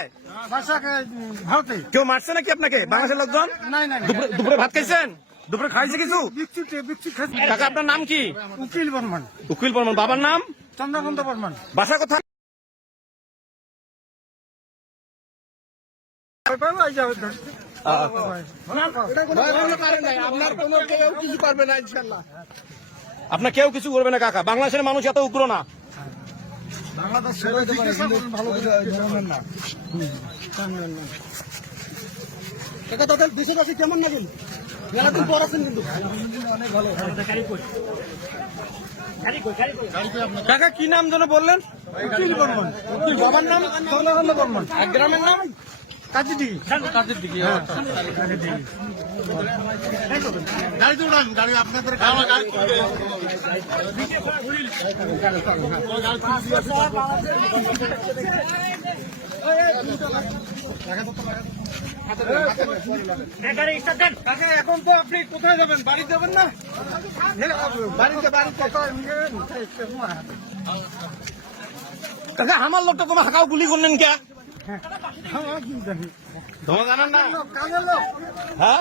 কোথায়? ভারতে। কেউ মারছে নাকি আপনাকে? বাংলাদেশের লোকজন? দুপুরে ভাত খাইছেন? দুপুরে খাইছে কিছু? কাকা আপনার নাম কি? উকিল বর্মন। উকিল বর্মন। বাবার নাম? চন্দ্রকান্ত বর্মন। বাসা কোথায়? আপনার কেউ কিছু করবে না কাকা, বাংলাদেশের মানুষ এত উগ্র না। দেশবাসী কেমন লাগেন? মেলাদিন পর আছেন কিন্তু কাকা কি নাম যেন বললেন? উকিল বর্মন। বাবার নাম? চন্দ্রকান্ত বর্মন। এক গ্রামের নাম? কাজীদিঘি। গাড়ি তো উড়ান, গাড়ি আপনাদের এখন তো আপনি কোথায় যাবেন? বাড়ি যাবেন না? বাড়িতে কাকা আমার লোকটা তোমার হাঁকাও গুলি করলেন কে? তোমার জানান না? কাজের লোক। হ্যাঁ